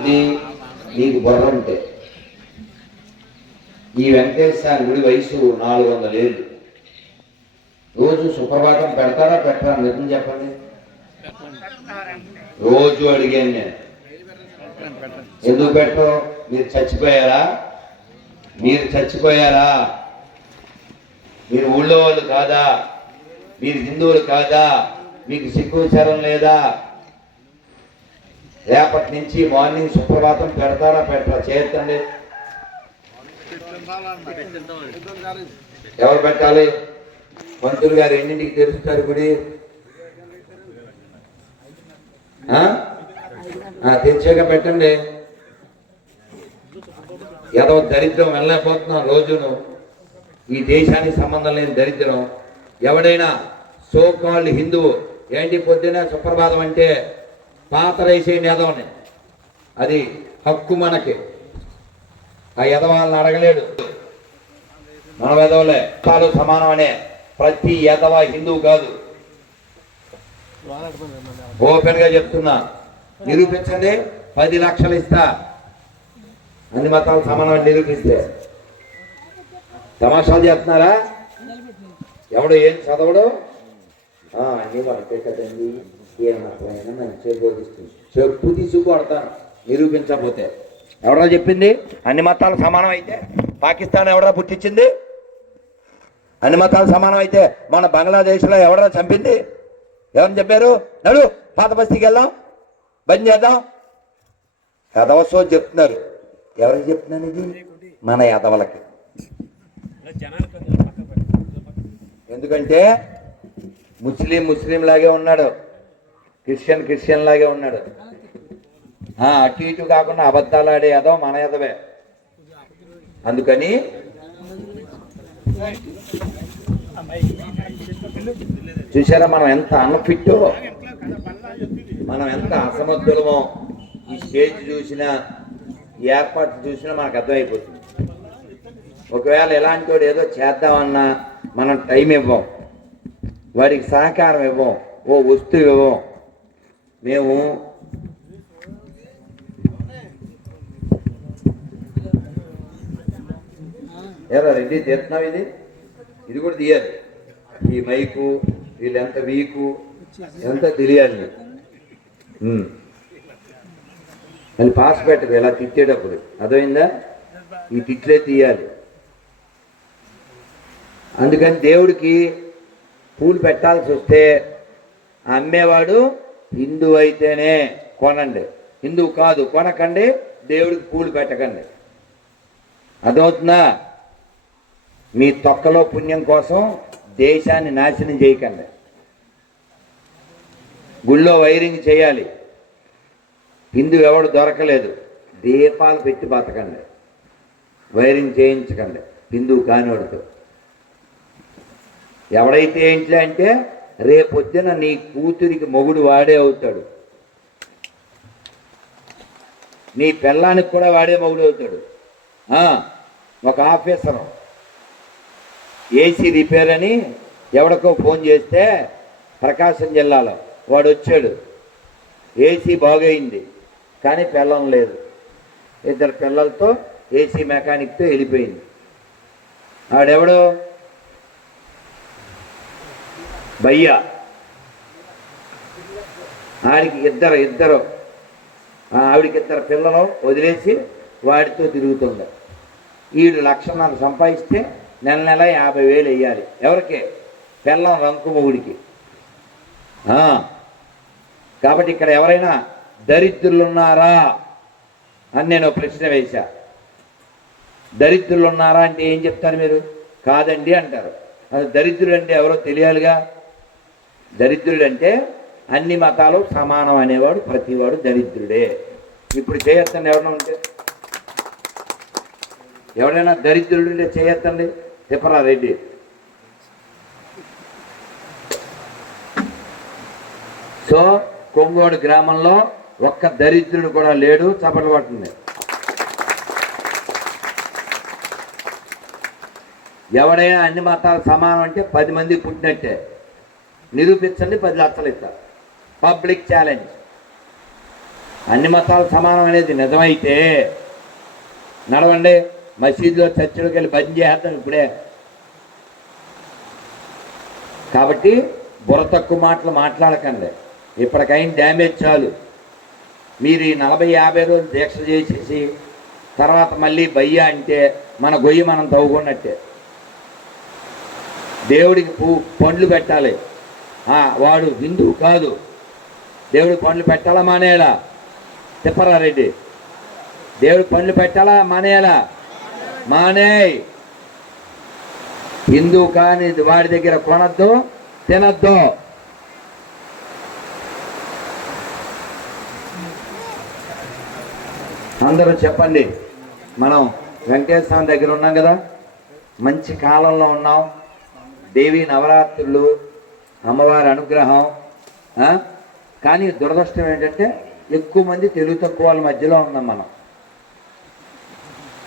ఇది నీకు బుర్ర ఉంటే. ఈ వెంకటేశ్వర గుడి వయసు 400 ఏళ్ళు. రోజు సుప్రభాతం పెడతారా పెట్టరా నిజం చెప్పండి. రోజు అడిగాను నేను, ఎందుకు పెట్టవు? మీరు చచ్చిపోయారా? మీరు చచ్చిపోయారా? మీరు ఊళ్ళో వాళ్ళు కాదా? మీరు హిందువులు కాదా? మీకు సిగ్గుచారం లేదా? రేపటి నుంచి మార్నింగ్ సుప్రభాతం పెడతారా పెట్టరా? చేయొద్దండి. ఎవరు పెట్టాలి? మంత్రులు గారు ఎన్నింటికి తెరుస్తారు గుడి? తెచ్చాక పెట్టండి. ఏదో దరిద్రం వెళ్ళలేకపోతున్నాం రోజును. ఈ దేశానికి సంబంధం లేని దరిద్రం. ఎవడైనా సో కాల్డ్ హిందువు ఏంటి పొద్దున సుప్రభాతం అంటే పాత రైసేయండి ఎదవని, అది హక్కు మనకి. ఆ ఎదవాళ్ళని అడగలేడు. మన ఎదవలే చాలు సమానం అనే ప్రతి ఎదవ హిందువు కాదు. ఓపెన్ గా చెప్తున్నా, నిరూపించండి. 10 లక్షలు ఇస్తా అన్ని మతాలు సమానం నిరూపిస్తే. తమాషాలు చేస్తున్నారా? ఎవడు ఏం చదవడు? అన్నీ ఒకటే కదండి, ఏ మతమైనా మంచిగా బోధిస్తుంది. చెప్పు తీసుకొడతాను నిరూపించకపోతే. ఎవడో చెప్పింది అన్ని మతాలు సమానం అయితే? పాకిస్తాన్ ఎవడో పుట్టించింది? అన్ని మతాలు సమానం అయితే మన బంగ్లాదేశ్లో ఎవడో చంపింది? ఎవరిని చెప్పారు? నడు పాత బస్తీకి వెళ్దాం, బంద్ చేద్దాం. ఎదవసో చెప్తున్నారు. ఎవరికి చెప్తున్నాను? ఇది మన ఎదవలకి. ఎందుకంటే ముస్లిం లాగే ఉన్నాడు, క్రిస్టియన్ లాగే ఉన్నాడు. అటు ఇటు కాకుండా అబద్ధాలు ఆడే ఎదవ మన ఎదవే. అందుకని చూసారా మనం ఎంత అన్ఫిట్టో, మనం ఎంత అసమర్థులమో. ఈ స్టేజ్ చూసినా, ఈ ఏర్పాటు చూసినా మనకు అర్థమైపోతుంది. ఒకవేళ ఎలాంటి వాడు ఏదో చేద్దామన్నా మనం టైం ఇవ్వం, వాడికి సహకారం ఇవ్వం, ఓ వస్తువు ఇవ్వం. మేము ఏదో రెడ్డి తీస్తున్నాం. ఇది కూడా తీయాలి. ఈ మైకు వీళ్ళు ఎంత వీకు ఎంత తెలియాలి. మళ్ళీ పాస్ పెట్టదు ఇలా తిట్టేటప్పుడు, అర్థమైందా? ఈ తిట్లే తీయాలి. అందుకని దేవుడికి పూలు పెట్టాల్సి వస్తే అమ్మేవాడు హిందువు అయితేనే కొనండి, హిందువు కాదు కొనకండి. దేవుడికి పూలు పెట్టకండి. అదవుతుందా? మీ తొక్కలో పుణ్యం కోసం దేశాన్ని నాశనం చేయకండి. గుళ్ళో వైరింగ్ చేయాలి, హిందువు ఎవడు దొరకలేదు, దీపాలు పెట్టి బతకండి, వైరింగ్ చేయించకండి హిందువు కానివాడితో. ఎవడైతే ఏంటి అంటే రేపొద్దున నీ కూతురికి మొగుడు వాడే అవుతాడు, నీ పిల్లానికి కూడా వాడే మొగుడు అవుతాడు. ఒక ఆఫీసరు ఏసీ రిపేర్ అని ఎవడికో ఫోన్ చేస్తే ప్రకాశం జిల్లాలో వాడు వచ్చాడు. ఏసీ బాగైంది కానీ పిల్లం లేదు. 2 పిల్లలతో ఏసీ మెకానిక్తో వెళ్ళిపోయింది. ఆడెవడో భయ్యా, ఆడికి ఇద్దరు ఆవిడికి 2 పిల్లలు వదిలేసి వాడితో తిరుగుతుంది. వీడు 1,00,000 సంపాదిస్తే నెల 50,000 వేయాలి. ఎవరికి? పిల్లం రంకు మొగుడికి. కాబట్టి ఇక్కడ ఎవరైనా దరిద్రులు ఉన్నారా అని నేను ప్రశ్న వేశా. దరిద్రులు ఉన్నారా అంటే ఏం చెప్తారు మీరు? కాదండి అంటారు. అది దరిద్రుడు అంటే ఎవరో తెలియాలిగా. దరిద్రుడు అంటే అన్ని మతాలు సమానం అనేవాడు ప్రతివాడు దరిద్రుడే. ఇప్పుడు చేయొద్దండి. ఎవరైనా ఉంటే, ఎవరైనా దరిద్రుడు ఉంటే చేయొద్దండి. చెప్పరా రెడ్డి? సో కొంగోడు గ్రామంలో ఒక్క దరిద్రుడు కూడా లేడు. చప్పట్లు పడుతుంది. ఎవడైనా అన్ని మతాలు సమానం అంటే 10 మంది పుట్టినట్టే. నిరూపించండి, 10 లక్షలు ఇస్తారు. Public challenge. అన్ని మతాలు సమానం అనేది నిజమైతే నడవండి, మసీదులో చర్చిలోకి వెళ్ళి బంద్ చేస్తాం ఇప్పుడే. కాబట్టి బుర్ర తక్కువ మాటలు మాట్లాడకండి. ఇప్పటికైనా డ్యామేజ్ చాలు. మీరు ఈ 40-50 రోజులు దీక్ష చేసేసి తర్వాత మళ్ళీ బయ్య అంటే మన గొయ్యి మనం తవ్వుకున్నట్టే. దేవుడికి పండ్లు పెట్టాలి. వాడు హిందువు కాదు, దేవుడికి పండ్లు పెట్టాలా మానేయాలా? తిప్పరారెడ్డి, దేవుడి పండ్లు పెట్టాలా మానేయాలా? మానేయ్. హిందువు కాని వాడి దగ్గర కొనద్దు, తినద్దు. అందరూ చెప్పండి. మనం వెంకటేశ్వర స్వామి దగ్గర ఉన్నాం కదా, మంచి కాలంలో ఉన్నాం. దేవి నవరాత్రులు, అమ్మవారి అనుగ్రహం. కానీ దురదృష్టం ఏంటంటే ఎక్కువ మంది తెలుగు తక్కువ వాళ్ళ మధ్యలో ఉన్నాం మనం.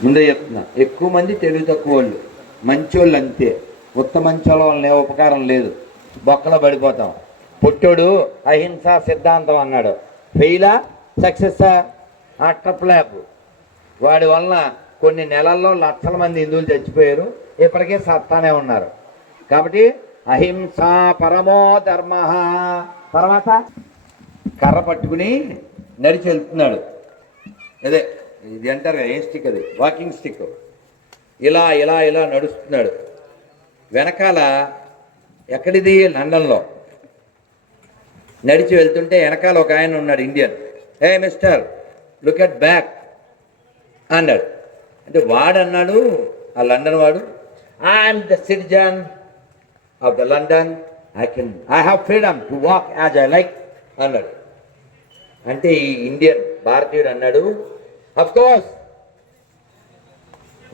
ముందే చెప్తున్నా, ఎక్కువ మంది తెలుగు తక్కువ వాళ్ళు. మంచోళ్ళు అంతే, ఉత్త మంచోళ్ళ వాళ్ళని ఏ ఉపకారం లేదు. బొక్కలో పడిపోతాం. పుట్టోడు అహింసా సిద్ధాంతం అన్నాడు, ఫెయిలా సక్సెస్సా? ట్రప్లాప్. వాడి వలన కొన్ని నెలల్లో లక్షల మంది హిందువులు చచ్చిపోయారు, ఇప్పటికే సత్తానే ఉన్నారు. కాబట్టి అహింసా పరమో ధర్మ. తర్వాత కర్ర పట్టుకుని నడిచి వెళ్తున్నాడు. అదే ఇది అంటారు కదా, ఏం స్టిక్ అది, వాకింగ్ స్టిక్. ఇలా ఇలా ఇలా నడుస్తున్నాడు. వెనకాల ఎక్కడిది, లండన్లో నడిచి వెళ్తుంటే వెనకాల ఒక ఆయన ఉన్నాడు, Indian. Hey mister, look at back అన్నాడు. అంటే వాడు అన్నాడు, ఆ లండన్ వాడు, I'm the citizen of the London, I have freedom to walk as I like అన్నాడు. అంటే ఈ ఇండియన్ భారతీయుడు అన్నాడు, అఫ్ కోర్స్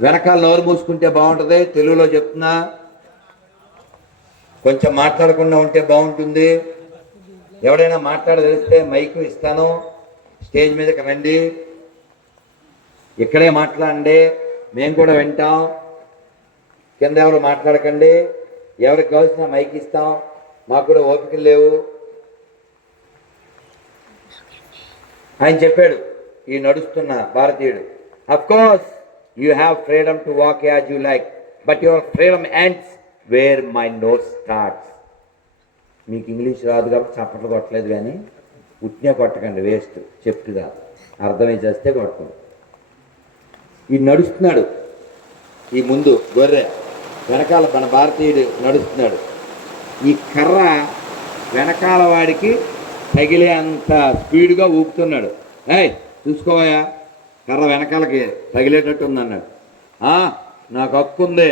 వెనకాల నోరు మూసుకుంటే బాగుంటుంది, తెలుగులో చెప్తున్నా, కొంచెం మాట్లాడకుండా ఉంటే బాగుంటుంది. ఎవడైనా మాట్లాడదలిస్తే మైకు ఇస్తాను, స్టేజ్ మీదకి రండి, ఇక్కడే మాట్లాడండి, మేము కూడా వింటాం. కింద ఎవరు మాట్లాడకండి, ఎవరికి కావాల్సిన మైక్ ఇస్తాం, మాకు కూడా ఓపికలు లేవు. ఆయన చెప్పాడు ఈ నడుస్తున్న భారతీయుడు, of course you have freedom to walk as you like, but your freedom ends where my nose starts. మీకు ఇంగ్లీష్ రాదు కాబట్టి చప్పట్లు కొట్టలేదు, కానీ ఉట్నే కొట్టకండి, వేస్ట్. చెప్తుదా అర్థమై చేస్తే కొట్టండి. ఈ నడుస్తున్నాడు, ఈ ముందు గొర్రె, వెనకాల మన భారతీయుడు నడుస్తున్నాడు. ఈ కర్ర వెనకాల వాడికి తగిలే అంత స్పీడ్గా ఊపుతున్నాడు. ఏయ్ చూసుకోవయా, కర్ర వెనకాలకి తగిలేటట్టు ఉందన్నాడు. నాకు హక్కు ఉంది,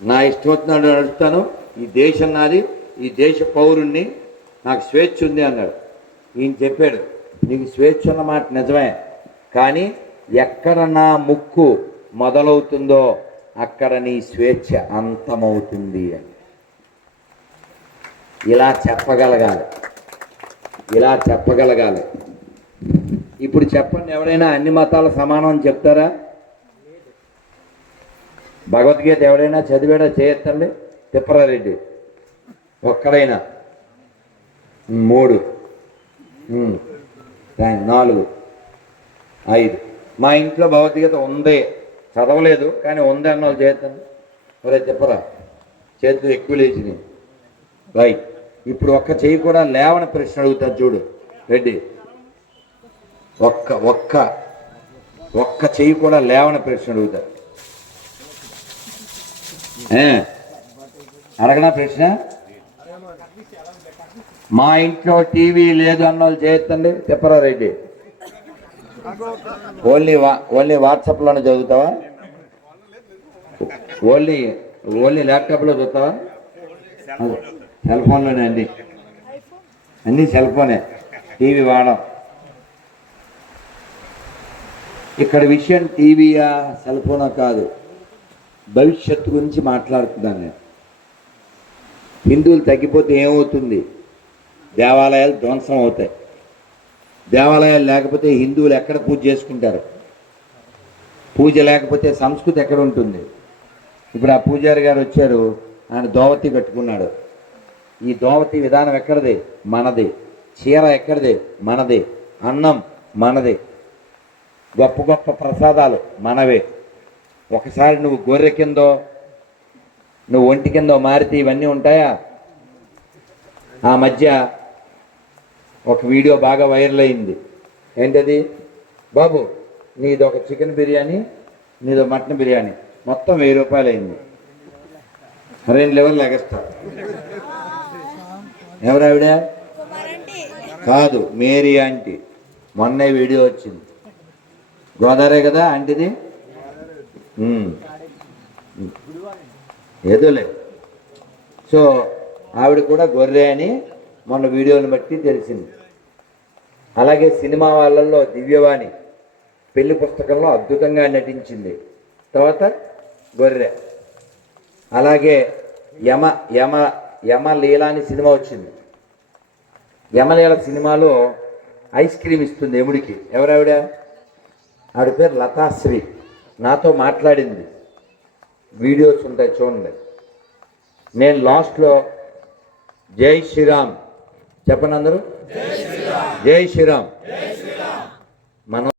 నా ఇష్టం వచ్చినాడు నడుస్తాను, ఈ దేశం నాది, ఈ దేశ పౌరుణ్ణి, నాకు స్వేచ్ఛ ఉంది అన్నాడు. ఈయన చెప్పాడు, నీకు స్వేచ్ఛ ఉన్నమాట నిజమే, కానీ ఎక్కడ నా ముక్కు మొదలవుతుందో అక్కడ నీ స్వేచ్ఛ అంతమవుతుంది అని. ఇలా చెప్పగలగాలి, ఇలా చెప్పగలగాలి. ఇప్పుడు చెప్పండి, ఎవరైనా అన్ని మతాల సమానం అని చెప్తారా? భగవద్గీత ఎవరైనా చదివాడా? చేయొద్దండి. తిప్పరారెడ్డి ఒక్కడైనా? 3, 4, 5. మా ఇంట్లో భగవద్గీత ఉంది, చదవలేదు కానీ ఉంది అన్న వాళ్ళు చేస్తాను. ఒరే తిప్పరా, చేతులు ఎక్కువ లేచినాయి. రైట్. ఇప్పుడు ఒక్క చెయ్యి కూడా లేవని ప్రశ్న అడుగుతారు చూడు రెడ్డి. ఒక్క చెయ్యి కూడా లేవని ప్రశ్న అడుగుతారు. అడగనా ప్రశ్న? మా ఇంట్లో టీవీ లేదు అన్న వాళ్ళు చేయొద్దండి. చెప్పరా రెడ్డి? ఓన్లీ వాట్సాప్లోనే చదువుతావా? ఓన్లీ ల్యాప్టాప్లో చదువుతావా? సెల్ ఫోన్లోనే అన్నీ సెల్ ఫోనే, టీవీ వాడం. ఇక్కడ విషయం టీవీయా సెల్ ఫోనా కాదు, భవిష్యత్తు గురించి మాట్లాడుతున్నాను నేను. హిందువులు తగ్గిపోతే ఏమవుతుంది? దేవాలయాలు ధ్వంసం అవుతాయి. దేవాలయాలు లేకపోతే హిందువులు ఎక్కడ పూజ చేసుకుంటారు? పూజ లేకపోతే సంస్కృతి ఎక్కడ ఉంటుంది? ఇప్పుడు ఆ పూజారి గారు వచ్చారు, ఆయన దోవతి కట్టుకున్నాడు. ఈ దోవతి విధానం ఎక్కడిది? మనది. చీర ఎక్కడిది? మనది. అన్నం మనది, గొప్ప గొప్ప ప్రసాదాలు మనవే. ఒకసారి నువ్వు గొర్రె కిందో నువ్వు ఒంటి కిందో మారితే ఇవన్నీ ఉంటాయా? ఆ మధ్య ఒక వీడియో బాగా వైరల్ అయింది. ఏంటది? బాబు నీది ఒక చికెన్ బిర్యానీ, నీదో మటన్ బిర్యానీ, మొత్తం 1000 రూపాయలు అయింది. 2 లెవెల్ ఎగస్ట్రా. ఎవరావిడ? కాదు, మేరీ ఆంటీ. మొన్నే వీడియో వచ్చింది. గోదావరి కదా ఆంటీది. ఏదోలే. సో ఆవిడ కూడా గొర్రె అని మొన్న వీడియోని బట్టి తెలిసింది. అలాగే సినిమా వాళ్ళల్లో దివ్యవాణి పెళ్లి పుస్తకంలో అద్భుతంగా నటించింది, తర్వాత గొర్రె. అలాగే యమ యమ యమలీల అని సినిమా వచ్చింది. యమలీల సినిమాలో ఐస్ క్రీమ్ ఇస్తుంది ఎముడికి. ఎవరావిడ? ఆవిడ పేరు లతాశ్రీ. నాతో మాట్లాడింది, వీడియోస్ ఉంటాయి చూడండి. నేను లాస్ట్లో జై శ్రీరామ్ చెప్పండి అందరూ, జై శ్రీరామ్. మనం